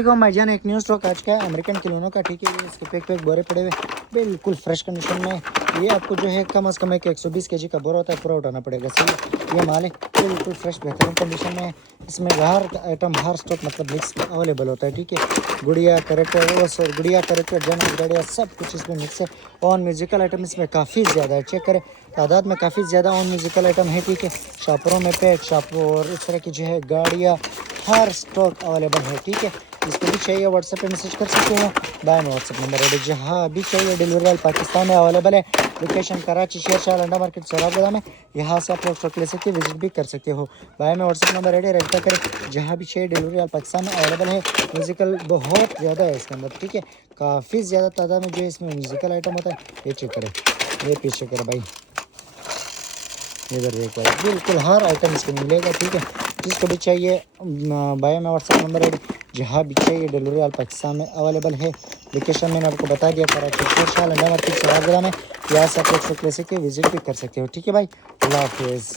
देखो भाई जान एक न्यू स्टॉक आज का है अमेरिकन खिलौनों का, ठीक है। ये इसके पैक पैक बोरे पड़े हुए बिल्कुल फ्रेश कंडीशन में। ये आपको जो है कम से कम एक 120 kg का बोरा होता है, पूरा उठाना पड़ेगा। सही ये माल है बिल्कुल फ्रेश बेहतरीन कंडीशन में है। इसमें हर आइटम हर स्टॉक मतलब मिक्स अवेलेबल होता है, ठीक है। गुड़िया करेक्टर गुड़िया करेक्टर जनरल गाड़िया सब कुछ इसमें मिक्स है। ऑन म्यूजिकल आइटम इसमें काफ़ी ज़्यादा है, चेक करें तादाद में काफ़ी ज़्यादा ऑन म्यूजिकल आइटम है, ठीक है। शॉपरों में पैक शॉप और इस तरह की जो है गाड़ियाँ हर स्टॉक अवेलेबल है, ठीक है। जिसको भी चाहिए व्हाट्सएप पे मैसेज कर सकते हो। बाय में व्हाट्सएप नंबर है, जहाँ भी चाहिए डिलीवरी वाल पाकिस्तान में अवेलेबल है। लोकेशन कराची शेरशाह अंडा मार्केट सोराबगदा में। यहाँ से आप लोग स्टॉक ले सकते हो, विजिट भी कर सकते हो। बाय में व्हाट्सएप नंबर रेडी रजिस्टर करें, जहाँ भी चाहिए डिलीवरी वाल पाकिस्तान में अवेलेबल है। म्यूजिकल बहुत ज़्यादा है इसके अंदर, ठीक है। काफ़ी ज़्यादा तादाद में जो है इसमें म्यूजिकल आइटम होता है। ये चेक करें, ये पीछे करें भाई, इधर देखो बिल्कुल हर आइटम इसको मिलेगा, ठीक है। जिसको भी चाहिए बाय में व्हाट्सएप नंबर है, जहाँ भी चाहिए डिलीवरी ऑल पाकिस्तान में अवेलेबल है। लोकेशन मैंने आपको बता दिया, कराची शेरशाह अंडा मार्केट सोराबगदा में। यहाँ से आप लोग ले सकते हो, विजिट भी कर सकते हो, ठीक है भाई। अल्लाह हाफिज़।